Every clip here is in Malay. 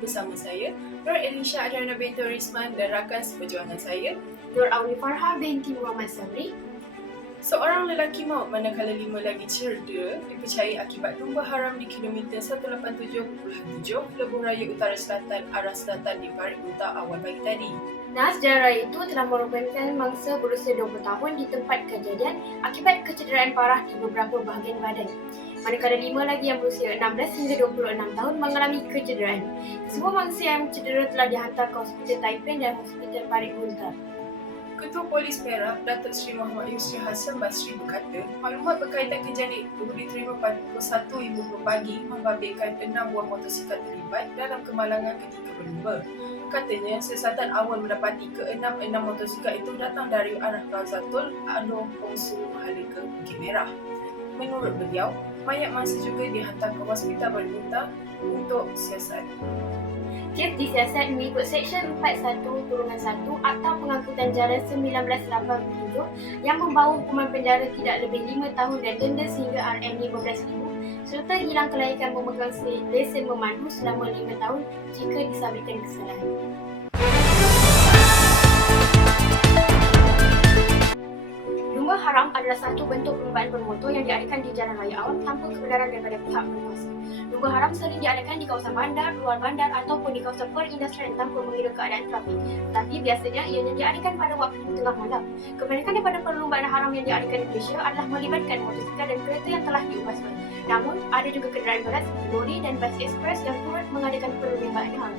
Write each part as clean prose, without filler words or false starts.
bersama saya, Nur Elisha Adriana binti Risman dan rakan seperjuangan saya, Nur Auli Farha binti Muhammad Sabri. Seorang lelaki maut manakala 5 lagi cerda dipercayai akibat lumba haram di kilometer 187.7 Lebuh Raya Utara Selatan arah selatan di Parit Buta awal pagi tadi. Nas jara itu telah merupakan mangsa berusia 20 tahun di tempat kejadian akibat kecederaan parah di beberapa bahagian badan. Manakala 5 lagi yang berusia 16 hingga 26 tahun mengalami kecederaan. Kesemua mangsa yang cedera telah dihantar ke Hospital Taiping dan Hospital Parit Buta. Ketua Polis Perak, Datuk Seri Muhammad Yusri Hassan Basri berkata, maklumat berkaitan kejadian itu diterima pada pukul 1.50 pagi membabitkan 6 buah motosikal terlibat dalam kemalangan ketika berlumba. Katanya, siasatan awal mendapati ke-6 motosikal itu datang dari arah Plaza Tol Anor Bongsu Mahala ke Bukit Merah. Menurut beliau, mayat mangsa juga dihantar ke Hospital Bermuda untuk siasat. Kes disiasat mengikut Seksyen 41.1 Akta Pengangkutan Jalan 1987 yang membawa hukuman penjara tidak lebih 5 tahun dan denda sehingga RM15,000 serta hilang kelayakan memegang lesen memandu selama 5 tahun jika disabitkan kesalahan. Lumba haram adalah satu bentuk perlombaan bermotor yang diadakan di jalan raya awam tanpa kebenaran daripada pihak berkuasa. Lumba haram sering diadakan di kawasan bandar, luar bandar ataupun di kawasan perindustrian tanpa mengira keadaan trafik. Tetapi biasanya ianya diadakan pada waktu tengah malam. Kebanyakan daripada perlombaan haram yang diadakan di Malaysia adalah melibatkan motosikal dan kereta yang telah diubahkan. Namun, ada juga kenderaan berat, lori dan bas ekspres yang turut mengadakan perlombaan haram.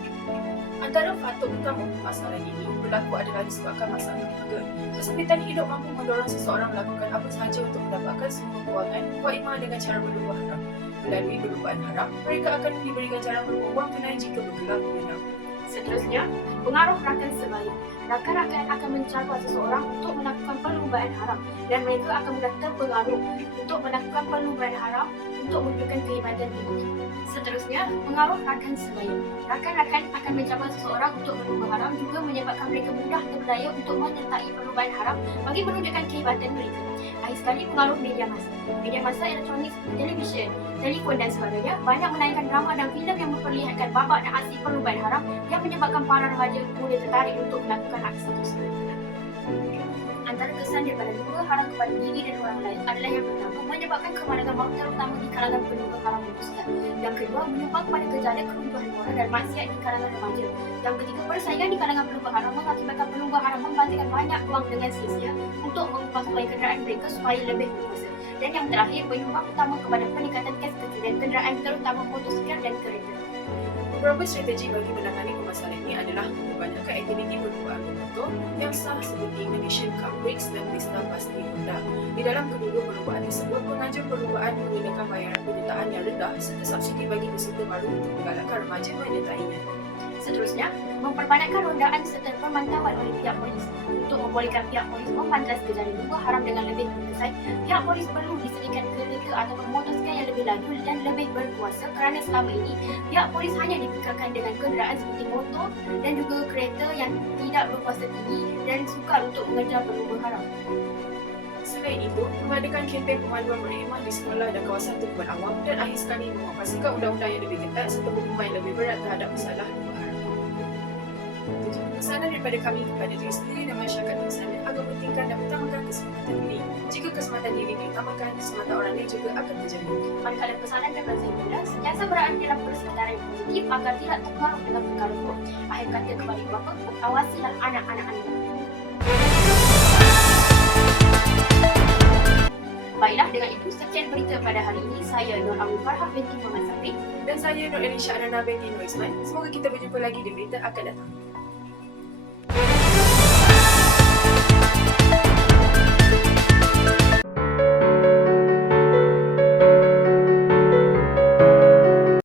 Antara faktor utama masalah ini berlaku adalah disebabkan masalah keluarga. Kesempitan hidup mampu mendorong seseorang melakukan apa sahaja untuk mendapatkan semua kewangan waimah dengan cara berlumba haram. Melalui perlombaan haram, mereka akan diberikan cara berumah wang tunai jika bergelar pemenang. Seterusnya, pengaruh rakan sebaya. Rakan-rakan akan mencabar seseorang untuk melakukan perlombaan haram dan mereka akan mudah terpengaruh untuk melakukan perlombaan haram untuk menunjukkan kehebatan diri. Seterusnya, pengaruh rakan sebaya. Rakan-rakan akan mencabar seseorang untuk berlumba haram juga menyebabkan mereka mudah terdaya untuk menyertai perlombaan haram bagi menunjukkan kehebatan mereka. Akhir sekali, pengaruh media massa. Media massa elektronik seperti televisyen, telefon dan sebagainya banyak menayangkan drama dan filem yang memperlihatkan babak dan aksi perlombaan haram yang menyebabkan para remaja mudah tertarik untuk melakukan aksi tersebut. Antara kesan daripada lumba haram kepada diri dan orang lain adalah yang pertama, menyebabkan kemalangan maut terutama di kalangan pelumba haram motosikal. Yang kedua, menyumbang kepada gejala keruntuhan moral dan maksiat di kalangan remaja. Yang ketiga, persaingan di kalangan pelumba haram mengakibatkan pelumba haram membazirkan banyak wang dengan sia-sia untuk mengubah supaya kenderaan mereka supaya lebih berkuasa. Dan yang terakhir, menyumbang utama kepada peningkatan kes kecurian kenderaan terutama motosikal dan kereta. Beberapa strategi bagi menangani permasalahan ini adalah memperbanyak aktiviti perlombaan bermotor yang sah seperti Malaysian Cup Race dan Pesta Pasti Honda. Di dalam kedua perlombaan tersebut, pengajar perlombaan menggunakan bayaran penyertaan yang rendah serta subsidi bagi peserta baru untuk menggalakkan remaja menyertainya. Seterusnya, memperbanyakkan rondaan serta pemantauan oleh pihak polis. Untuk membolehkan pihak polis mempantas gejala lumba haram dengan lebih berkesan, pihak polis perlu disediakan kereta ataupun motosikal yang lebih laju dan lebih berkuasa kerana selama ini pihak polis hanya dibekalkan dengan kenderaan seperti motor dan juga kereta yang tidak berkuasa tinggi dan sukar untuk mengejar pelumba haram. Selain itu, mengadakan kempen pemanduan berkhidmat di sekolah dan kawasan tempat awam dan akhir sekali memasukkan undang-undang yang lebih ketat serta hukuman yang lebih berat terhadap masalah lumba haram. Pesanan daripada kami kepada diri sendiri dan masyarakat di sana agar pentingkan dan utamakan keselamatan diri. Jika keselamatan diri diutamakan, keselamatan orang lain juga akan terjaga. Manakala pesanan daripada saya pula, sentiasa berada dalam persekitaran yang positif agar tidak terpengaruh dengan perkara buruk. Akhir kata kepada bapa, awasilah anak-anak anda. Baiklah, dengan itu sekian berita pada hari ini. Saya Nur Auli Farha binti Muhammad Sabri Dan saya Nur Elisha Adriana binti Risman. Semoga kita berjumpa lagi di berita akan datang.